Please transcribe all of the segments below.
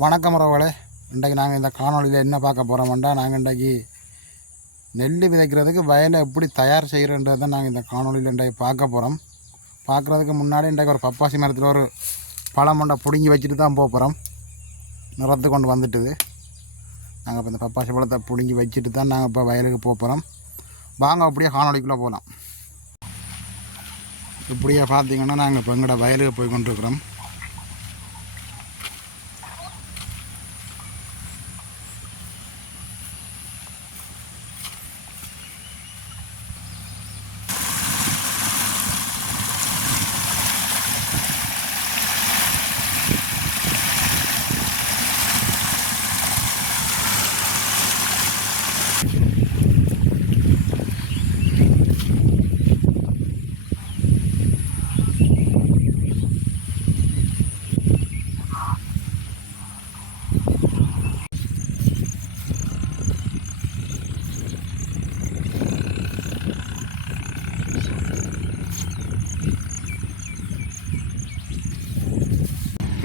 வணக்கம் உறவுகளே. இன்றைக்கு நாங்கள் இந்த காணொலியில் என்ன பார்க்க போகிறோம்டா, நாங்கள் இன்றைக்கு நெல் விதைக்கிறதுக்கு வயலை எப்படி தயார் செய்கிறன்றதை தான் நாங்கள் இந்த காணொலியில் இன்றைக்கு பார்க்க போகிறோம். பார்க்குறதுக்கு முன்னாடி இன்றைக்கு ஒரு பப்பாசி மரத்தில் ஒரு பழமொண்டை பிடுங்கி வச்சுட்டு தான் போகிறோம். நிறத்து கொண்டு வந்துட்டுது. நாங்கள் இப்போ இந்த பப்பாசி பழத்தை பிடுங்கி வச்சுட்டு தான் நாங்கள் இப்போ வயலுக்கு போகிறோம். வாங்க அப்படியே காணொலிக்குள்ளே போகலாம். இப்படியே பார்த்தீங்கன்னா நாங்கள் இப்போ எங்களோட வயலுக்கு போய் கொண்டிருக்கிறோம்.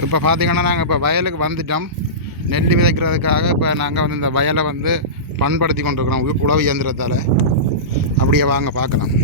இப்போ பார்த்திங்கன்னா நாங்கள் இப்போ வயலுக்கு வந்துட்டோம். நெல் விதைக்கிறதுக்காக இப்போ நாங்கள் வந்து இந்த வயலை வந்து பண்படுத்தி கொண்டிருக்கிறோம் உழவு இயந்திரத்தால். அப்படியே வாங்க பார்க்கலாம்.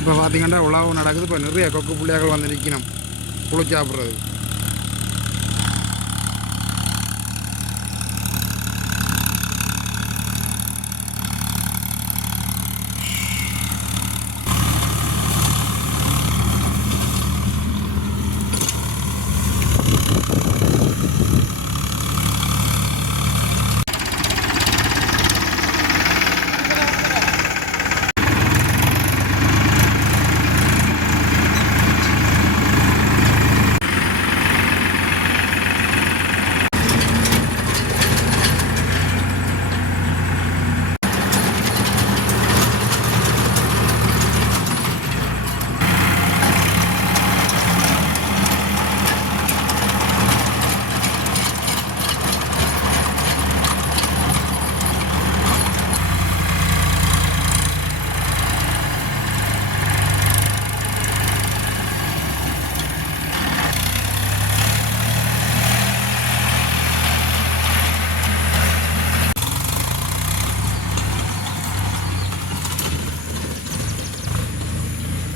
இப்போ பார்த்திங்கன்னா உழவு நடக்குது. இப்போ நிறைய கொக்கு புள்ளியாக்கள் வந்து நிற்கணும் குளிச்சு சாப்பிட்றது.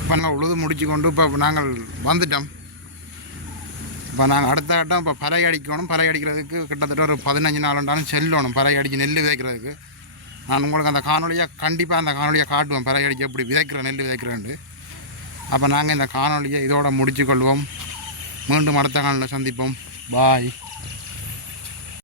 இப்போ நாங்கள் உழுது முடிச்சு கொண்டு இப்போ நாங்கள் வந்துட்டோம். இப்போ நாங்கள் அடுத்த கட்டம் இப்போ பறை அடிக்கணும். பறை அடிக்கிறதுக்கு கிட்டத்தட்ட ஒரு 15 நாளுண்டாலும் செல்லணும் பறை அடித்து நெல் விதைக்கிறதுக்கு. நான் உங்களுக்கு அந்த காணொலியாக கண்டிப்பாக அந்த காணொலியை காட்டுவேன், பறை அடிக்க எப்படி விதைக்கிறேன் நெல் விதைக்கிறேன்ட்டு. அப்போ நாங்கள் இந்த காணொலியை இதோடு முடிச்சு கொள்வோம். மீண்டும் அடுத்த காணொலியில் சந்திப்போம். பாய்.